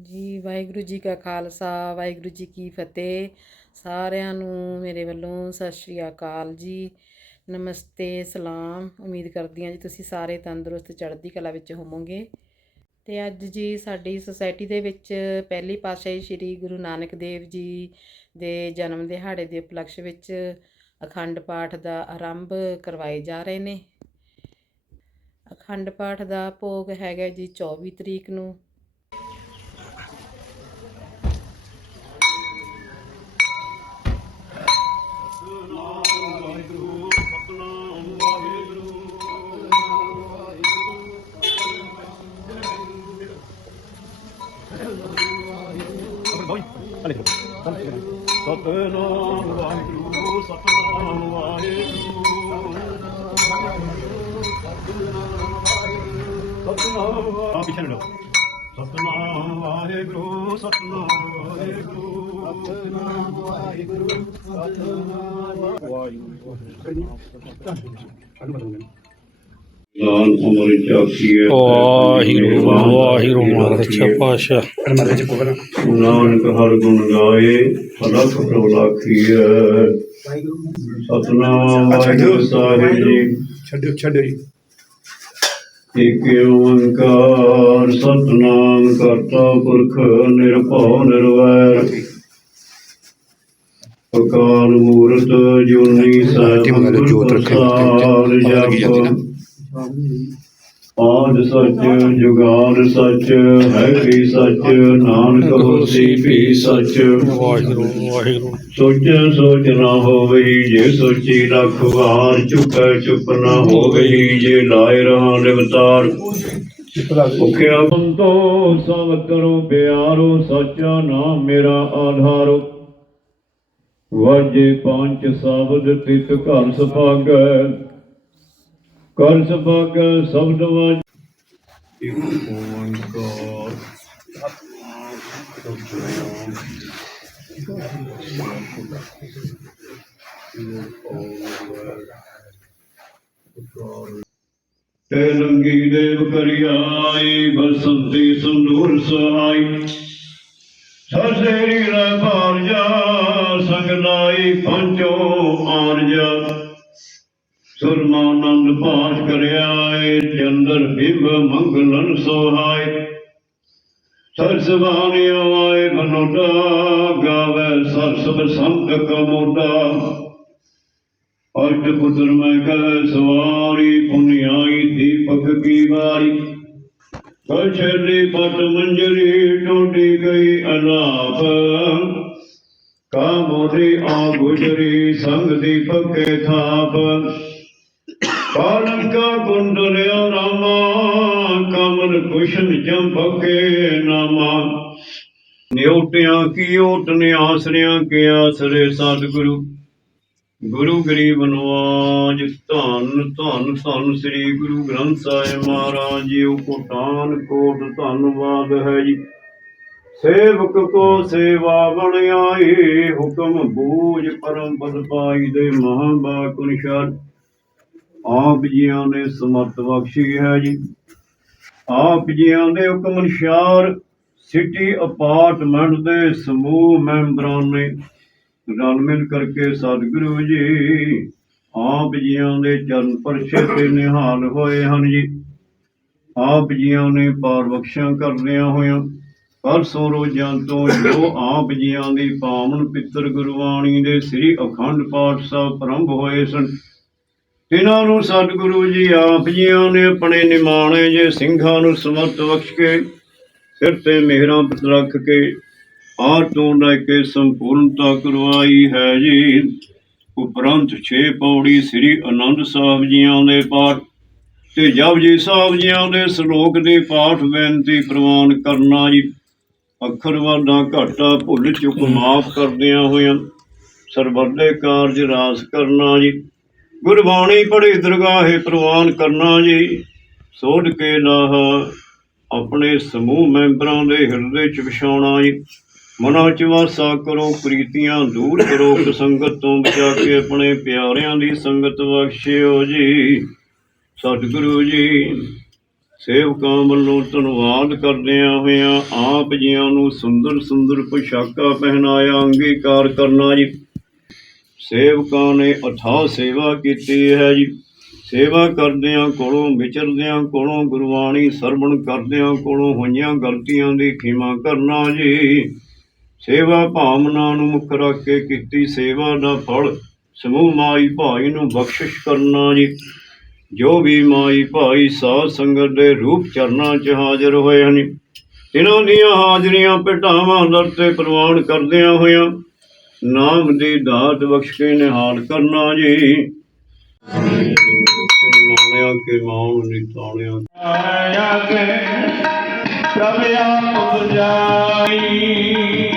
ਜੀ, ਵਾਹਿਗੁਰੂ ਜੀ ਕਾ ਖਾਲਸਾ, ਵਾਹਿਗੁਰੂ ਜੀ ਕੀ ਫਤਿਹ। ਸਾਰਿਆਂ ਨੂੰ ਮੇਰੇ ਵੱਲੋਂ ਸਤਿ ਸ਼੍ਰੀ ਅਕਾਲ ਜੀ। ਨਮਸਤੇ, ਸਲਾਮ। ਉਮੀਦ ਕਰਦੀ ਹਾਂ ਜੀ ਤੁਸੀਂ ਸਾਰੇ ਤੰਦਰੁਸਤ, ਚੜ੍ਹਦੀ ਕਲਾ ਵਿੱਚ ਹੋਵੋਗੇ। ਤੇ ਅੱਜ ਜੀ ਸਾਡੀ ਸੁਸਾਇਟੀ ਦੇ ਵਿੱਚ ਪਹਿਲੀ ਪਾਤਸ਼ਾਹੀ ਸ੍ਰੀ ਗੁਰੂ ਨਾਨਕ ਦੇਵ ਜੀ ਦੇ ਜਨਮ ਦਿਹਾੜੇ ਦੇ ਉਪਲਕਸ਼ ਵਿੱਚ ਅਖੰਡ ਪਾਠ ਦਾ ਆਰੰਭ ਕਰਵਾਏ ਜਾ ਰਹੇ ਨੇ। ਅਖੰਡ ਪਾਠ ਦਾ ਭੋਗ ਹੈਗਾ ਜੀ 24 ਤਰੀਕ ਨੂੰ। ਸਤਨਾਮ ਵਾਹਿਗੁਰੂ ਸਤਨਾਮ ਵਾਹਿਗੁਰੂ ਸਤਨਾਮ ਆ ਪਿਛੇ ਲੋ ਸਤਨਾਮ ਵਾਹਿਗੁਰੂ ਸਤਨਾਮ ਵਾਹਿਗੁਰੂ ਸਤਨਾਮ ਵਾਹਿਗੁਰੂ ਸਤਨਾਮ ਵਾਹਿਗੁਰੂ ਚਾਖੀਏ ਵਾਹਿਗੁਰੂ ਵਾਹਿਗੁਰੂ ਮਹਾਰਾਜ ਸੱਚਾ ਪਾਤਸ਼ਾਹ ਨਾਨਕ ਹਰ ਗੁਣ ਗਾਏ ਅਲਖ ਪ੍ਰਭ ਲਾਖੀਏ ਸਤਨਾਮ ਵਾਹਿਗੁਰੂ ਸਾਹਿਬ ਜੀ ਛੱਡਿਓ ਛੱਡਿਓ ਜੀ ਓੰਕਾਰ ਸਤਨਾਮ ਕਰਤਾ ਪੁਰਖ ਨਿਰਭਉ ਨਿਰਵੈਰ ਅਕਾਲ ਮੂਰਤ ਜੁਨੀ ਸਾਹਿਬ ਜੋਤ ਜਪ ਆਦ ਸੱਚ ਜੁਗਾਦ ਸੱਚ ਹੈ ਵੀ ਸੱਚ ਨਾਨਕ ਹੋਸੀ ਵੀ ਸੱਚ। ਵਾਹਿਗੁਰੂ ਵਾਹਿਗੁਰੂ। ਸੋਚ ਸੋਚ ਨਾ ਹੋਵਈ ਜੇ ਸੋਚੀ ਲੱਖ ਵਾਰ ਚੁੱਕੈ ਚੁੱਪ ਨਾ ਹੋਵਈ ਜੇ ਲਾਇ ਰਹਾ ਨਿਵਤਾਰ ਭੁਖਿਆ ਬੰਤੋ ਸਭ ਕਰੋ ਪਿਆਰੋ ਸੱਚਾ ਨਾਮ ਮੇਰਾ ਆਧਾਰੋ। ਵਾਜੇ ਪੰਜ ਸ਼ਬਦ ਤਿਤ ਘਰ ਸੁਭਾਗੈ ਕਰ ਸੁਭਾਗੈ ਸ਼ਬਦ ਵਾਜ ਓੰਕਾਰ ਤੇ ਲੰਗੀ ਦੇਵ ਕਰਿਆਈ ਬਸੰਤੀ ਸੰਦੂਰ ਸਹਾਈ ਸਸੇਰੀ ਰ ਭਾਰਜਾ ਸੰਗ ਲਾਈ ਪੰਚੋ ਆਰਜਾ। ਸੁਰਮਾਨੰਦ ਪਾਠ ਕਰਿਆਏ ਚੰਦਰ ਬਿੰਬ ਮੰਗਲਨ ਸੋਹਾਏ। ਸਰਸਵਾਨੀਓ ਆਏ ਬਨੋਟਾ ਗਾਵੇ ਸਰਸ ਬਸੰਤ ਕਮੋਟਾ ਅਟ ਪੁੱਤਰ ਮੈਂ ਕਹ, ਸਵਾਰੀ ਪੁਨਿਆਈ ਦੀਪਕ ਕੀ ਵਾਰੀ। ਕਛਲੀ ਪਟ ਮੰਜਰੀ ਟੋਟੀ ਗਈ ਅਲਾਪ। ਕਾਮੋਰੀ ਆ ਗੁਜਰੀ ਸੰਗ ਦੀਪਕ ਕੇ ਥਾਪ। ਕਾਲੰਕਾ ਕੁੰਡਲਿਆ ਰਾਮਾ, ਕਮਲ ਕੁਸ਼ਨ ਚੰਪਕੇ ਨਾਮਾ। ਨਿਉਟਿਆਂ ਕੀ ਓਟ ਨੇ ਆਸਰਿਆਂ ਕੇ ਆਸਰੇ ਸਤਿਗੁਰੂ। ਗੁਰੂ ਗਰੀਬ ਨਵਾਜ ਧੰਨ ਧੰਨ ਧੰਨ ਸ੍ਰੀ ਗੁਰੂ ਗ੍ਰੰਥ ਸਾਹਿਬ ਮਹਾਰਾਜ ਜੀ ਕੋਟਾਨ ਕੋਟ ਧੰਨਵਾਦ ਹੈ ਜੀ। ਸੇਵਕ ਕੋ ਸੇਵਾ ਬਣ ਆਈ, ਹੁਕਮ ਬੂਝ ਪਰਮ ਪਦ ਪਾਈ ਦੇ ਮਹਾਂਬਾ ਕੁਨਸ਼ਰ ਆਪ ਜੀਆਂ ਨੇ ਸਮਰਥ ਬਖਸ਼ੀ ਹੈ ਜੀ। ਆਪ ਜੀਆਂ ਦੇ ਹੁਕਮ ਅਨੁਸਾਰ ਸਿਟੀ ਅਪਾਰਟਮੈਂਟ ਦੇ ਸਮੂਹ ਮੈਂਬਰਾਂ ਨੇ ਰਲ ਮਿਲ ਕਰਕੇ ਸਤਿਗੁਰੂ ਜੀ, ਆਪ ਜੀਆਂ ਦੇ ਚਰਨ ਪਰਸ਼ੇ ਤੇ ਨਿਹਾਲ ਹੋਏ ਹਨ ਜੀ। ਆਪ ਜੀਆਂ ਨੇ ਪਾਰ ਬਖਸ਼ਾਂ ਕਰਦਿਆਂ ਹੋਇਆਂ ਪਰਸੋਂ ਰੋਜ਼ਾਂ ਤੋਂ ਜੋ ਆਪ ਜੀਆਂ ਦੀ ਪਾਵਨ ਪਿੱਤਰ ਗੁਰਬਾਣੀ ਦੇ ਸ੍ਰੀ ਅਖੰਡ ਪਾਠ ਸਾਹਿਬ ਆਰੰਭ ਹੋਏ ਸਨ ਇਹਨਾਂ ਨੂੰ ਸਤਿਗੁਰੂ ਜੀ ਆਪ ਜੀਆਂ ਨੇ ਆਪਣੇ ਨਿਮਾਣੇ ਜੇ ਸਿੰਘਾਂ ਨੂੰ ਸਮਰਥ ਬਖਸ਼ ਕੇ ਸਿਰ ਤੇ ਮਿਹਰਾਂ ਰੱਖ ਕੇ ਆਰ ਤੋਂ ਲੈ ਕੇ ਸੰਪੂਰਨਤਾ ਕਰਵਾਈ ਹੈ ਜੀ। ਉਪਰੰਤ ਛੇ ਪੌੜੀ ਸ੍ਰੀ ਆਨੰਦ ਸਾਹਿਬ ਜੀਆਂ ਦੇ ਪਾਠ ਤੇ ਜਪਜੀ ਸਾਹਿਬ ਜੀਆਂ ਦੇ ਸ਼ਲੋਕ ਦੇ ਪਾਠ ਬੇਨਤੀ ਪ੍ਰਵਾਨ ਕਰਨਾ ਜੀ। ਅੱਖਰ ਵਾਦਾ ਘਾਟਾ ਭੁੱਲ ਚੁੱਕ ਮਾਫ ਕਰਦਿਆਂ ਹੋਇਆਂ ਸਰਬੱਲੇ ਕਾਰਜ ਰਾਸ ਕਰਨਾ ਜੀ। ਗੁਰਬਾਣੀ ਪੜ੍ਹੇ ਦਰਗਾਹੇ ਪ੍ਰਵਾਨ ਕਰਨਾ ਜੀ। ਸੋਧ ਕੇ ਲਾਹ ਆਪਣੇ ਸਮੂਹ ਮੈਂਬਰਾਂ ਦੇ ਹਿਰਦੇ ਚ ਵਿਛਾਉਣਾ ਜੀ। ਮਨਾਂ ਚ ਵਾਸਾ ਕਰੋ, ਪ੍ਰੀਤੀਆਂ ਦੂਰ ਕਰੋ ਸੰਗਤ ਤੋਂ ਬਚਾ ਕੇ ਆਪਣੇ ਪਿਆਰਿਆਂ ਦੀ ਸੰਗਤ ਬਖਸ਼ਿਓ ਜੀ। ਸਤਿਗੁਰੂ ਜੀ, ਸੇਵਕਾਂ ਵੱਲੋਂ ਧੰਨਵਾਦ ਕਰਦਿਆਂ ਹੋਇਆਂ ਆਪ ਜੀਆਂ ਨੂੰ ਸੁੰਦਰ ਸੁੰਦਰ ਪੁਸ਼ਾਕਾਂ ਪਹਿਨਾਇਆ, ਅੰਗੀਕਾਰ ਕਰਨਾ ਜੀ। ਸੇਵਕਾਂ ਨੇ ਅਥਾਹ ਸੇਵਾ ਕੀਤੀ ਹੈ ਜੀ। ਸੇਵਾ ਕਰਦਿਆਂ ਕੋਲੋਂ ਵਿਚਰਦਿਆਂ ਕੋਲੋਂ ਗੁਰਬਾਣੀ ਸਰਵਣ ਕਰਦਿਆਂ ਕੋਲੋਂ ਹੋਈਆਂ ਗਲਤੀਆਂ ਦੀ ਖਿਮਾ ਕਰਨਾ ਜੀ। ਸੇਵਾ ਭਾਵਨਾ ਨੂੰ ਮੁੱਖ ਰੱਖ ਕੇ ਕੀਤੀ ਸੇਵਾ ਦਾ ਫਲ, ਸਮੂਹ ਮਾਈ ਭਾਈ ਨੂੰ ਬਖਸ਼ਿਸ਼ ਕਰਨਾ ਜੀ। ਜੋ ਵੀ ਮਾਈ ਭਾਈ ਸਾਧ ਸੰਗਤ ਦੇ ਰੂਪ ਚਰਨਾਂ 'ਚ ਹਾਜ਼ਰ ਹੋਏ ਹਨ ਇਹਨਾਂ ਦੀਆਂ ਹਾਜ਼ਰੀਆਂ ਭੇਟਾਵਾਂ ਦਰ ਤੇ ਪ੍ਰਵਾਨ ਕਰਦਿਆਂ ਹੋਇਆਂ ਨਾਮ ਦੀ ਦਾਤ ਬਖਸ਼ ਕੇ ਨਿਹਾਲ ਕਰਨਾ ਜੀ। ਮਾਣਿਆ ਕੇ ਮਾਣ ਨਿਤਾਣਿਆ ਆਇਆ ਕੇ ਪ੍ਰਭ ਆਪ ਜਾਈ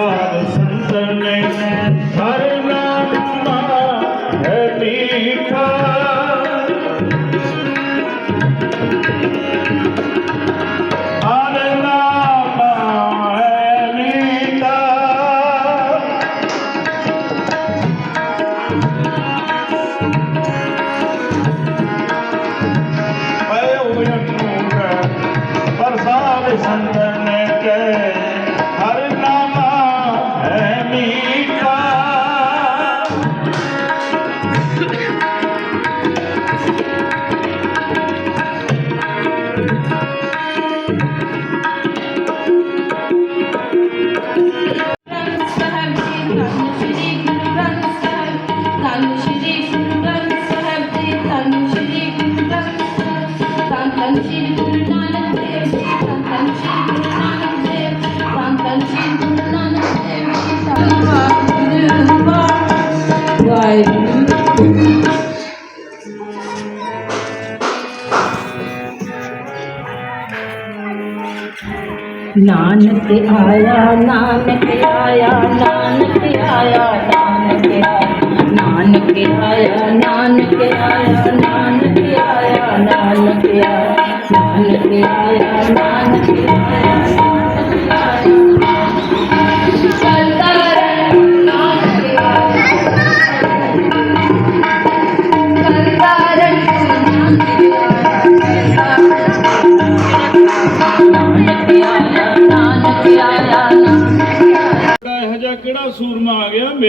Amen. नानक आया नानक आया नानक आया नानक नानक आया नानक आया नानक आया नानक आया नानक आया नानक आया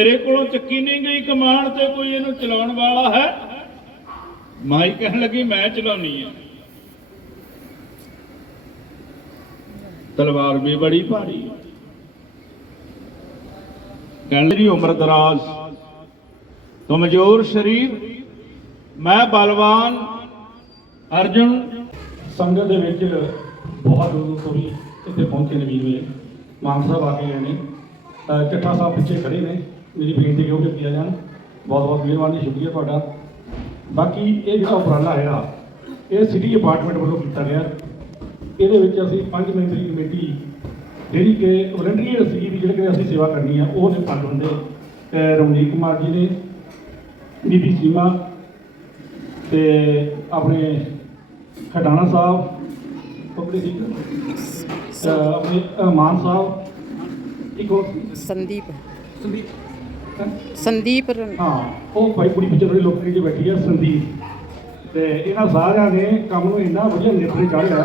ਮੇਰੇ ਕੋਲੋਂ ਚੱਕੀ ਨਹੀਂ ਗਈ ਕਮਾਨ ਤੇ ਕੋਈ ਇਹਨੂੰ ਚਲਾਉਣ ਵਾਲਾ ਹੈ? ਮਾਈ ਕਹਿਣ ਲੱਗੀ, ਮੈਂ ਚਲਾਉਣੀ ਆ। ਤਲਵਾਰ ਵੀ ਬੜੀ ਭਾਰੀ ਕਹਿਣ ਦੀ ਉਮਰ ਦਰਾਜ਼। ਕਮਜ਼ੋਰ ਸਰੀਰ। ਮੈਂ ਬਲਵਾਨ। ਅਰਜੁਨ। ਸੰਗਤ ਦੇ ਵਿੱਚ ਬਹੁਤ ਦੂਰ ਤੋਂ ਵੀ ਇੱਥੇ ਪਹੁੰਚੇ ਨੇ ਵੀਰ ਮੇਰੇ। ਮਾਨ ਸਾਹਿਬ ਆ ਕੇ ਨੇ। ਅਹ ਚੱਠਾ ਸਾਹਿਬ ਪਿੱਛੇ ਖੜੇ ਨੇ। ਮੇਰੀ ਬੇਨਤੀ ਕਿਉਂ ਕੀਤੀ ਜਾਣ। ਬਹੁਤ ਬਹੁਤ ਮਿਹਰਬਾਨੀ ਸ਼ੁਕਰੀਆ ਤੁਹਾਡਾ। ਬਾਕੀ ਇਹ ਜਿਹੜਾ ਉਪਰਾਲਾ ਹੈਗਾ ਇਹ ਸਿਟੀ ਡਿਪਾਰਟਮੈਂਟ ਵੱਲੋਂ ਕੀਤਾ ਗਿਆ। ਇਹਦੇ ਵਿੱਚ ਅਸੀਂ ਪੰਜ ਮੈਂਬਰੀ ਕਮੇਟੀ ਜਿਹੜੀ ਕਿ ਵਲੰਟੀਅਰ ਸੀ ਵੀ ਜਿਹੜੇ ਕਿ ਅਸੀਂ ਸੇਵਾ ਕਰਨੀ ਆ ਉਹ ਨੇ ਪੰਜ ਹੁੰਦੇ। ਤੇ ਰਮਨੀਤ ਕੁਮਾਰ ਜੀ ਨੇ ਬੀਬੀ ਸੀਮਾ ਤੇ ਆਪਣੇ ਖਡਾਣਾ ਸਾਹਿਬ ਪਕੜੇ ਅਹ ਆਪਣੇ ਮਾਨ ਸਾਹਿਬ ਇੱਕ ਹੋਰ ਸੰਦੀਪ। ਸੰਦੀਪ? ਸੰਦੀਪ ਹਾਂ ਉਹ ਭਾਈ ਕੁੜੀ ਪਿੱਛੇ ਥੋੜੀ ਲੋਕਾਂ 'ਚ ਬੈਠੀ ਆ ਸੰਦੀਪ। ਤੇ ਇਹਨਾਂ ਸਾਰਿਆਂ ਨੇ ਕੰਮ ਨੂੰ ਇੰਨਾ ਵਧੀਆ ਨੇਪਰੇ ਚਾੜਿਆ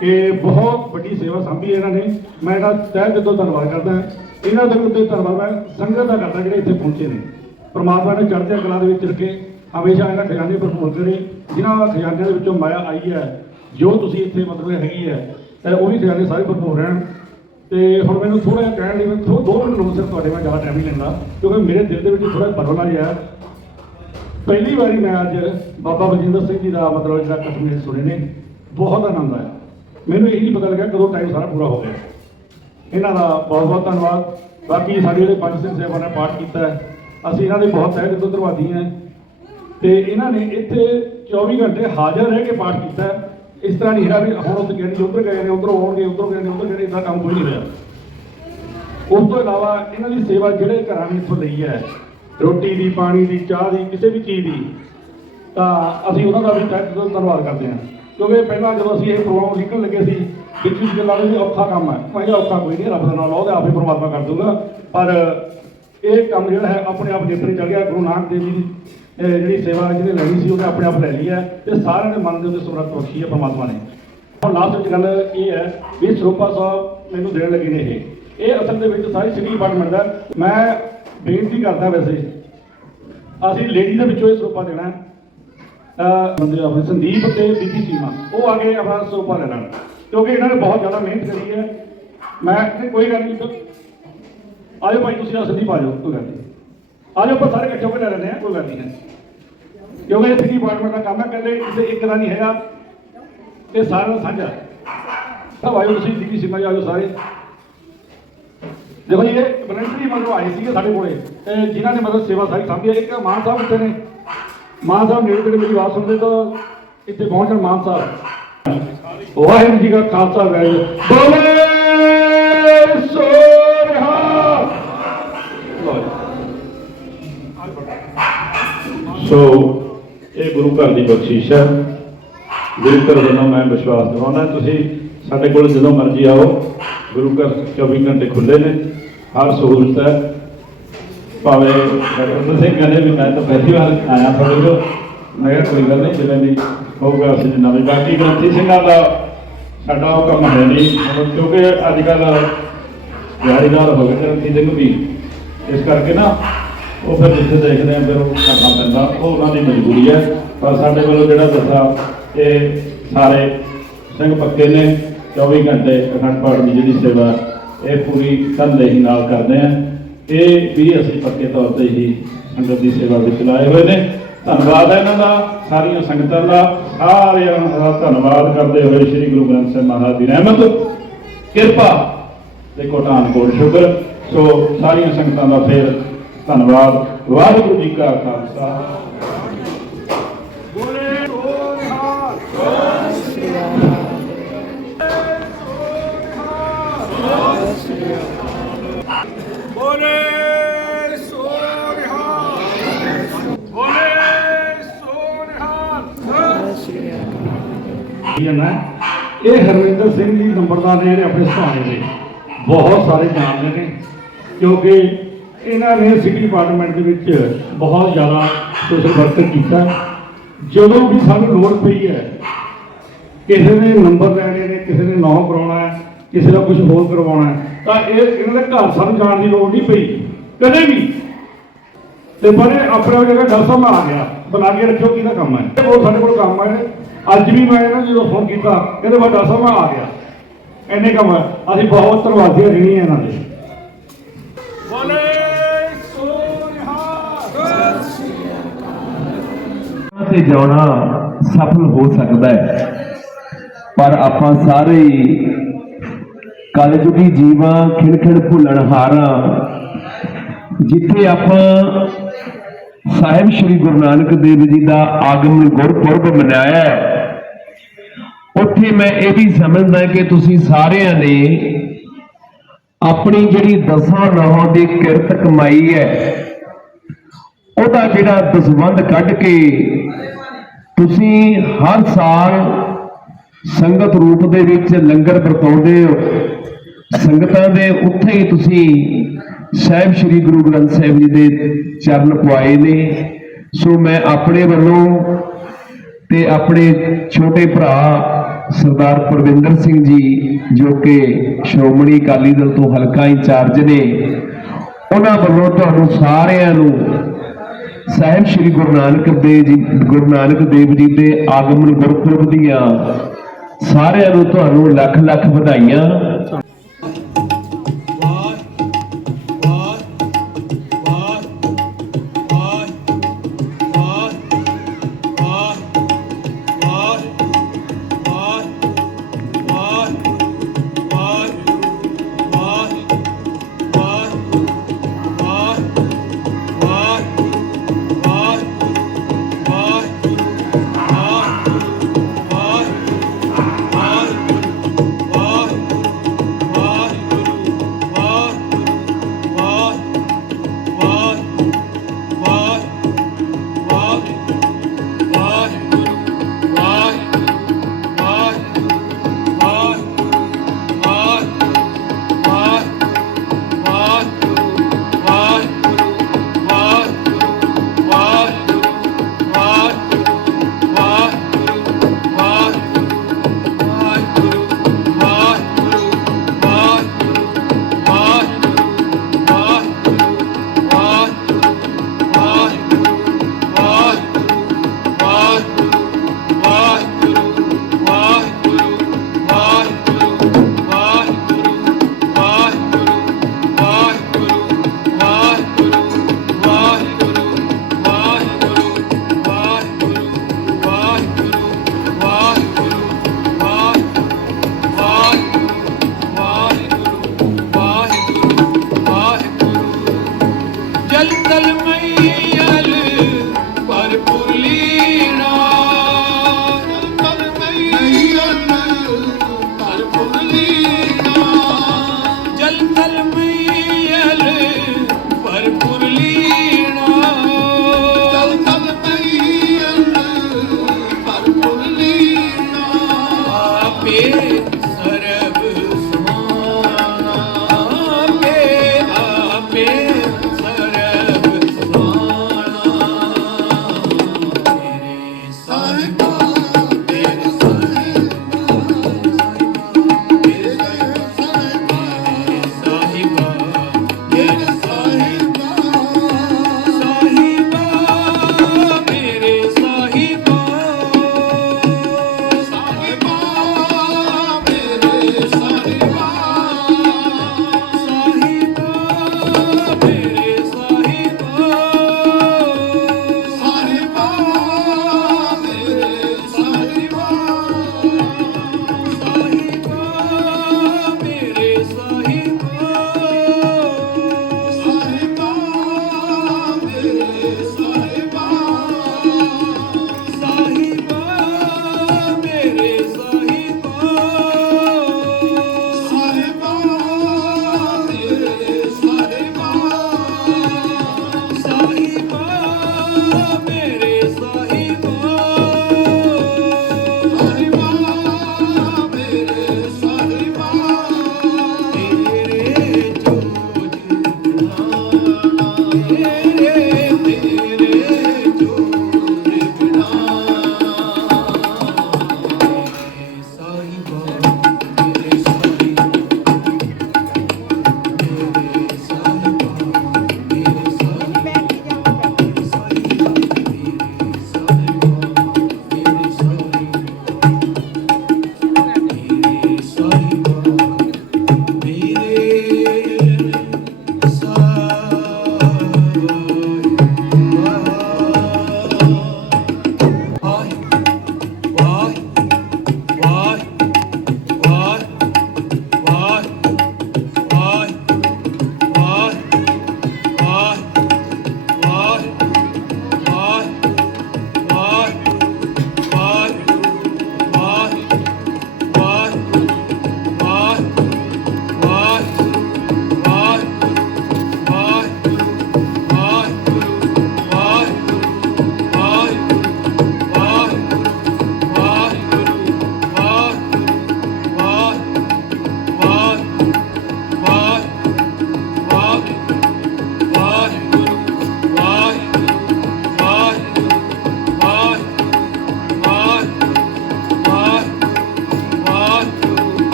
ਕਿ ਬਹੁਤ ਵੱਡੀ ਸੇਵਾ ਸੰਭੀ ਇਹਨਾਂ ਨੇ। ਮੈਂ ਇਹਨਾਂ ਦਾ ਤਹਿ ਦਿਲੋਂ ਧੰਨਵਾਦ ਕਰਦਾ। ਇਹਨਾਂ ਦੇ ਉੱਤੇ ਧੰਨਵਾਦ ਮੈਂ ਸੰਗਤ ਦਾ ਕਰਦਾ ਜਿਹੜੇ ਇੱਥੇ ਪਹੁੰਚੇ ਨੇ। ਪ੍ਰਮਾਤਮਾ ਨੇ ਚੜ੍ਹਦੀਆਂ ਕਲਾ ਦੇ ਵਿੱਚ ਰੱਖੇ। ਹਮੇਸ਼ਾ ਇਹਨਾਂ ਖਜ਼ਾਨੇ ਭਰਪੂਰ ਕਰੇ ਜਿਨ੍ਹਾਂ ਖਜ਼ਾਨਿਆਂ ਦੇ ਵਿੱਚੋਂ ਮਾਇਆ ਆਈ ਹੈ ਜੋ ਤੁਸੀਂ ਇੱਥੇ ਮਤਲਬ ਹੈਗੀ ਹੈ ਤੇ ਉਹ ਵੀ ਖਜ਼ਾਨੇ ਸਾਰੇ ਭਰਪੂਰ ਰਹਿਣ। ਤੇ ਹੁਣ ਮੈਨੂੰ ਥੋੜਾ ਜਿਹਾ ਕਹਿਣ ਲਈ ਮੈਂ ਥੋ ਦੋ ਮਿੰਟ ਨੂੰ ਸਿਰਫ ਤੁਹਾਡੇ ਮੈਂ ਜ਼ਿਆਦਾ ਟਾਈਮ ਨਹੀਂ ਲੈਂਦਾ, ਕਿਉਂਕਿ ਮੇਰੇ ਦਿਲ ਦੇ ਵਿੱਚ ਥੋੜਾ ਬਰਵਲਾ ਜਿਹਾ ਹੈ। ਪਹਿਲੀ ਵਾਰੀ ਮੈਂ ਅੱਜ ਬਾਬਾ ਬਲਜਿੰਦਰ ਸਿੰਘ ਜੀ ਦਾ ਮਤਲਬ ਜਿਹੜਾ ਕਸ਼ਮੀਰ ਸੁਣੇ ਨੇ, ਬਹੁਤ ਆਨੰਦ ਆਇਆ। ਮੈਨੂੰ ਇਹ ਨਹੀਂ ਪਤਾ ਲੱਗਾ ਕਦੋਂ ਟਾਈਮ ਸਾਰਾ ਪੂਰਾ ਹੋ ਗਿਆ। ਇਹਨਾਂ ਦਾ ਬਹੁਤ ਬਹੁਤ ਧੰਨਵਾਦ। ਬਾਕੀ ਸਾਡੇ ਜਿਹੜੇ ਪੰਜ ਸਿੰਘ ਸਾਹਿਬਾਨ ਨੇ ਪਾਠ ਕੀਤਾ ਅਸੀਂ ਇਹਨਾਂ ਦੇ ਬਹੁਤ ਤਹਿ ਦਿਲੋਂ ਧੰਨਵਾਦੀ ਹਾਂ। ਤੇ ਇਹਨਾਂ ਨੇ ਇੱਥੇ 24 ਘੰਟੇ ਹਾਜ਼ਰ ਰਹਿ ਕੇ ਪਾਠ ਕੀਤਾ ਇਸ ਤਰ੍ਹਾਂ ਨਹੀਂ ਹੈਗਾ ਵੀ ਹੁਣ ਉੱਥੇ ਗਏ ਨੇ ਗਏ ਨੇ, ਉੱਧਰੋਂ ਆਉਣਗੇ, ਉੱਧਰੋਂ ਗਏ ਨੇ, ਉੱਧਰ ਗਏ ਨੇ ਇਦਾਂ ਕੰਮ ਕੋਈ ਨਹੀਂ ਹੋਇਆ। ਉਸ ਤੋਂ ਇਲਾਵਾ ਇਹਨਾਂ ਦੀ ਸੇਵਾ ਜਿਹੜੇ ਘਰਾਂ ਨੇ ਇੱਥੋਂ ਲਈ ਹੈ, ਰੋਟੀ ਦੀ, ਪਾਣੀ ਦੀ, ਚਾਹ ਦੀ, ਕਿਸੇ ਵੀ ਚੀਜ਼ ਦੀ, ਤਾਂ ਅਸੀਂ ਉਹਨਾਂ ਦਾ ਵੀ ਤਹਿ ਦਿਲੋਂ ਧੰਨਵਾਦ ਕਰਦੇ ਹਾਂ। ਕਿਉਂਕਿ ਪਹਿਲਾਂ ਜਦੋਂ ਅਸੀਂ ਇਹ ਪ੍ਰੋਗਰਾਮ ਲਿਖਣ ਲੱਗੇ ਸੀ, ਵਿੱਚ ਵਿੱਚ ਗੱਲਾਂ ਵੀ ਔਖਾ ਕੰਮ ਹੈ। ਮੈਂ ਔਖਾ ਕੋਈ ਨਹੀਂ, ਰੱਬ ਦਾ ਨਾਮ ਲਓ ਤੇ ਆਪੇ ਪ੍ਰਮਾਤਮਾ ਕਰ ਦੂਗਾ ਪਰ ਇਹ ਕੰਮ ਜਿਹੜਾ ਹੈ, ਆਪਣੇ ਆਪ ਜਿੱਥੇ ਚੱਲ ਗਿਆ, ਗੁਰੂ ਨਾਨਕ ਦੇਵ ਜੀ ਦੀ ਜਿਹੜੀ ਸੇਵਾ ਜਿਹਨੇ ਲੈਣੀ ਸੀ, ਉਹਨੇ ਆਪਣੇ ਆਪ ਲੈ ਲਈ ਹੈ ਤੇ ਸਾਰਿਆਂ ਦੇ ਮਨ ਦੇ ਉੱਤੇ ਸਮਰੱਥ ਬਖਸ਼ੀ ਹੈ ਪਰਮਾਤਮਾ ਨੇ। ਹੁਣ ਲਾਸਟ ਵਿੱਚ ਗੱਲ ਇਹ ਹੈ ਵੀ ਸਰੂਪਾ ਸਾਹਿਬ ਮੈਨੂੰ ਦੇਣ ਲੱਗੇ ਨੇ ਇਹ। ਇਹ ਅਸਲ ਦੇ ਵਿੱਚ ਸਾਰੀ ਸਿਟੀ ਡਿਪਾਰਟਮੈਂਟ ਦਾ ਮੈਂ ਬੇਨਤੀ ਕਰਦਾ ਵੈਸੇ, ਅਸੀਂ ਲੇਡੀ ਦੇ ਵਿੱਚੋਂ ਇਹ ਸਰੂਪਾ ਦੇਣਾ ਬੰਦੇ ਆਪਣੇ ਸੰਦੀਪ ਤੇ ਬੀਬੀ ਸੀਮਾ, ਉਹ ਆ ਕੇ ਆਪਣਾ ਸਰੂਪਾ ਲੈ ਲੈਣ। ਕਿਉਂਕਿ ਇਹਨਾਂ ਨੇ ਬਹੁਤ ਜ਼ਿਆਦਾ ਮਿਹਨਤ ਕਰੀ ਹੈ। ਮੈਂ ਕੋਈ ਗੱਲ ਨਹੀਂ, ਆਜੋ ਭਾਈ ਤੁਸੀਂ ਆ ਸੰਦੀਪ ਆ ਜਾਓ ਕੋਈ ਗੱਲ ਨਹੀਂ। ਆਜੋ ਆਪਾਂ ਸਾਰੇ ਇਕੱਠੇ ਹੋ ਕੇ ਲੈ ਲੈਂਦੇ ਹਾਂ, ਕੋਈ ਗੱਲ ਨਹੀਂ ਹੈ। ਕਿਉਂਕਿ ਇਹ ਸਿਟੀ ਡਿਪਾਰਟਮੈਂਟ ਦਾ ਕੰਮ ਹੈ, ਕਹਿੰਦੇ ਕਿਸੇ ਇੱਕ ਦਾ ਨਹੀਂ ਹੈਗਾ। ਇਹ ਸਾਰਿਆਂ ਦਾ ਸਾਂਝਾ। ਹੈ ਸਭ ਆਇਓ ਤੁਸੀਂ ਬੀਬੀ ਸੀਮਾ ਜੀ, ਆਜੋ ਸਾਰੇ। ਦੇਖੋ ਜੀ, ਇਹ ਵਲੰਟਰੀ ਮਤਲਬ ਆਏ ਸੀਗੇ ਸਾਡੇ ਕੋਲੇ। ਤੇ ਜਿਨ੍ਹਾਂ ਨੇ ਮਤਲਬ ਸੇਵਾ ਸਾਰੀ ਸਾਂਭੀ ਹੈ। ਇੱਕ ਮਾਨ ਸਾਹਿਬ ਉੱਤੇ ਨੇ। ਮਾਨ ਸਾਹਿਬ ਨੇੜੇ ਤੇੜੇ ਮੇਰੀ ਆਵਾਜ਼ ਸੁਣਦੇ ਤਾਂ ਇੱਥੇ ਪਹੁੰਚਣ ਮਾਨ ਸਾਹਿਬ। ਵਾਹਿਗੁਰੂ ਜੀ ਕਾ ਖਾਲਸਾ, ਵਾਹਿਗੁਰੂ ਬੋਲੇ ਸੋ ਰਿਹਾ ਸੋ ਇਹ ਗੁਰੂ ਘਰ ਦੀ ਬਖਸ਼ਿਸ਼ ਹੈ। ਗੁਰੂ ਘਰ ਵੱਲੋਂ ਮੈਂ ਵਿਸ਼ਵਾਸ ਦਿਵਾਉਣਾ ਤੁਸੀਂ ਸਾਡੇ ਕੋਲ ਜਦੋਂ ਮਰਜ਼ੀ ਆਓ। ਗੁਰੂ ਘਰ 24 ਘੰਟੇ ਖੁੱਲੇ ਨੇ, ਹਰ ਸਹੂਲਤ ਹੈ। ਭਾਵੇਂ ਡਾਕਟਰ ਸਿੰਘ ਕਹਿੰਦੇ ਵੀ ਮੈਂ ਤਾਂ ਪਹਿਲੀ ਵਾਰ ਆਇਆ ਤੁਹਾਡੇ ਕੋਲ ਮੈਂ ਕਿਹਾ ਕੋਈ ਗੱਲ ਨਹੀਂ, ਜਿਵੇਂ ਵੀ ਹੋਊਗਾ, ਅਸੀਂ ਨਵੇਂ ਬਾਕੀ ਗ੍ਰੰਥੀ ਸਿੰਘਾਂ ਦਾ ਸਾਡਾ ਉਹ ਕੰਮ ਹੈ ਨਹੀਂ। ਕਿਉਂਕਿ ਅੱਜ ਕੱਲ੍ਹ ਦਿਹਾੜੀਦਾਰ ਹੋ ਗਏ ਗ੍ਰੰਥੀ ਸਿੰਘ ਵੀ। ਇਸ ਕਰਕੇ ਨਾ ਉਹ ਫਿਰ ਜਿੱਥੇ ਦੇਖਦੇ ਆ ਫਿਰ ਉਹ ਕਰਨਾ ਪੈਂਦਾ। ਉਹ ਉਹਨਾਂ ਦੀ ਮਜਬੂਰੀ ਹੈ। ਪਰ ਸਾਡੇ ਵੱਲੋਂ ਜਿਹੜਾ ਦੱਸਾ ਇਹ ਸਾਰੇ ਸਿੰਘ ਪੱਕੇ ਨੇ। 24 ਘੰਟੇ ਅਖੰਡ ਪਾਠ ਦੀ ਜਿਹੜੀ ਸੇਵਾ ਇਹ ਪੂਰੀ ਤਨਦੇਹੀ ਨਾਲ ਕਰਦੇ ਆ ਇਹ ਵੀ ਅਸੀਂ ਪੱਕੇ ਤੌਰ ਤੇ ਹੀ ਸੰਗਤ ਦੀ ਸੇਵਾ ਵਿੱਚ ਲਾਏ ਹੋਏ ਨੇ। ਧੰਨਵਾਦ ਹੈ ਇਹਨਾਂ ਦਾ, ਸਾਰੀਆਂ ਸੰਗਤਾਂ ਦਾ। ਸਾਰਿਆਂ ਦਾ ਧੰਨਵਾਦ ਕਰਦੇ ਹੋਏ ਸ੍ਰੀ ਗੁਰੂ ਗ੍ਰੰਥ ਸਾਹਿਬ ਮਹਾਰਾਜ ਦੀ ਰਹਿਮਤ। ਕਿਰਪਾ ਤੇ ਕੋਟਾਨ ਕੋਟ ਸ਼ੁਕਰ। ਸੋ ਸਾਰੀਆਂ ਸੰਗਤਾਂ ਦਾ ਫੇਰ ਧੰਨਵਾਦ। ਵਾਹਿਗੁਰੂ ਜੀ ਕਾ ਖਾਲਸਾ। ਕੀ ਹੈ ਨਾ ਇਹ ਹਰਵਿੰਦਰ ਸਿੰਘ ਜੀ ਨੰਬਰਦਾਰ ਨੇ ਜਿਹੜੇ ਆਪਣੇ ਸਹਾਰੇ ਨੇ। ਬਹੁਤ ਸਾਰੇ ਜਾਣਦੇ ਨੇ। ਕਿਉਂਕਿ ਇਹਨਾਂ ਨੇ ਸਿਟੀ ਡਿਪਾਰਟਮੈਂਟ ਦੇ ਵਿੱਚ ਬਹੁਤ ਜ਼ਿਆਦਾ ਸੋਸ਼ਲ ਵਰਕ ਕੀਤਾ। ਜਦੋਂ ਵੀ ਸਾਨੂੰ ਲੋੜ ਪਈ ਹੈ, ਕਿਸੇ ਨੇ ਨੰਬਰ ਲੈਣੇ ਨੇ, ਕਿਸੇ ਨੇ ਨੌ ਕਰਾਉਣਾ ਹੈ, ਕਿਸੇ ਦਾ ਕੁਝ ਹੋਰ ਕਰਵਾਉਣਾ ਹੈ, ਤਾਂ ਇਹ ਇਹਨਾਂ ਦੇ ਘਰ ਸਾਨੂੰ ਜਾਣ ਦੀ ਲੋੜ ਨਹੀਂ ਪਈ। ਕਦੇ ਵੀ। ਤੇ ਬੜੇ ਆਪਣੇ ਜਗ੍ਹਾ ਡਰ ਸਾਹਿਬ ਆ ਗਿਆ, ਬਣਾ ਕੇ ਰੱਖਿਓ ਕਿਹਦਾ ਕੰਮ ਹੈ। ਉਹ ਸਾਡੇ ਕੋਲ ਕੰਮ ਹੈ। ਅੱਜ ਵੀ ਮੈਂ ਇਹਨਾਂ ਨੂੰ ਜਦੋਂ ਫੋਨ ਕੀਤਾ, ਕਹਿੰਦੇ ਵੱਡਾ ਸਮਾਂ ਆ ਗਿਆ। ਇੰਨੇ ਕੰਮ ਅਸੀਂ ਬਹੁਤ ਧੰਨਵਾਦੀ ਰਹਿਣੀ ਇਹਨਾਂ ਦੇ। ਤੇ ਜਾਣਾ ਸਫਲ ਹੋ ਸਕਦਾ ਹੈ। ਪਰ ਆਪਾਂ ਸਾਰੇ ਹੀ ਕਲਯੁਗੀ ਜੀਵਾਂ, ਖਿੜਖਿੜ ਭੁੱਲਣ ਹਾਰਾਂ, ਜਿੱਥੇ ਆਪਾਂ ਸਾਹਿਬ ਸ੍ਰੀ ਗੁਰੂ ਨਾਨਕ ਦੇਵ ਜੀ ਦਾ ਆਗਮਨ ਗੁਰਪੁਰਬ ਮਨਾਇਆ ਉੱਥੇ ਮੈਂ ਇਹ ਵੀ ਸਮਝਦਾ ਕਿ ਤੁਸੀਂ ਸਾਰਿਆਂ ਨੇ ਆਪਣੀ ਜਿਹੜੀ ਦਸਾਂ ਨੌਹਾਂ ਦੀ ਕਿਰਤ ਕਮਾਈ ਹੈ, ਉਹਦਾ ਜਿਹੜਾ ਦਸਵੰਧ ਕੱਢ ਕੇ ਤੁਸੀਂ ਹਰ ਸਾਲ ਸੰਗਤ ਰੂਪ ਦੇ ਵਿੱਚ ਲੰਗਰ ਵਰਤਾਉਂਦੇ ਹੋ। ਸੰਗਤਾਂ ਦੇ ਉੱਥੇ ਹੀ ਤੁਸੀਂ ਸਾਹਿਬ ਸ੍ਰੀ ਗੁਰੂ ਗ੍ਰੰਥ ਸਾਹਿਬ ਜੀ ਦੇ ਚਰਨ ਪੁਆਏ ਨੇ। ਸੋ ਮੈਂ ਆਪਣੇ ਵੱਲੋਂ ਤੇ ਆਪਣੇ ਛੋਟੇ ਭਰਾ ਸਰਦਾਰ ਪ੍ਰਵਿੰਦਰ ਸਿੰਘ ਜੀ, ਜੋ ਕਿ ਸ਼੍ਰੋਮਣੀ ਅਕਾਲੀ ਦਲ ਤੋਂ ਹਲਕਾ ਇੰਚਾਰਜ ਨੇ, ਉਹਨਾਂ ਵੱਲੋਂ ਤੁਹਾਨੂੰ ਸਾਰਿਆਂ ਨੂੰ ਸਾਹਿਬ ਸ੍ਰੀ ਗੁਰੂ ਨਾਨਕ ਦੇਵ ਜੀ, ਗੁਰੂ ਨਾਨਕ ਦੇਵ ਜੀ ਦੇ ਆਗਮਨ ਗੁਰਪੁਰਬ ਦੀਆਂ ਸਾਰਿਆਂ ਨੂੰ ਤੁਹਾਨੂੰ ਲੱਖ ਲੱਖ ਵਧਾਈਆਂ।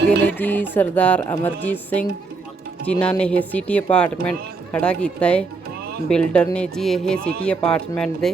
ਹੈਗੇ ਨੇ ਜੀ ਸਰਦਾਰ ਅਮਰਜੀਤ ਸਿੰਘ ਜਿਨ੍ਹਾਂ ਨੇ ਇਹ ਸਿਟੀ ਅਪਾਰਟਮੈਂਟ ਖੜਾ ਕੀਤਾ ਹੈ ਬਿਲਡਰ ਨੇ ਜੀ ਇਹ ਸਿਟੀ ਅਪਾਰਟਮੈਂਟ ਦੇ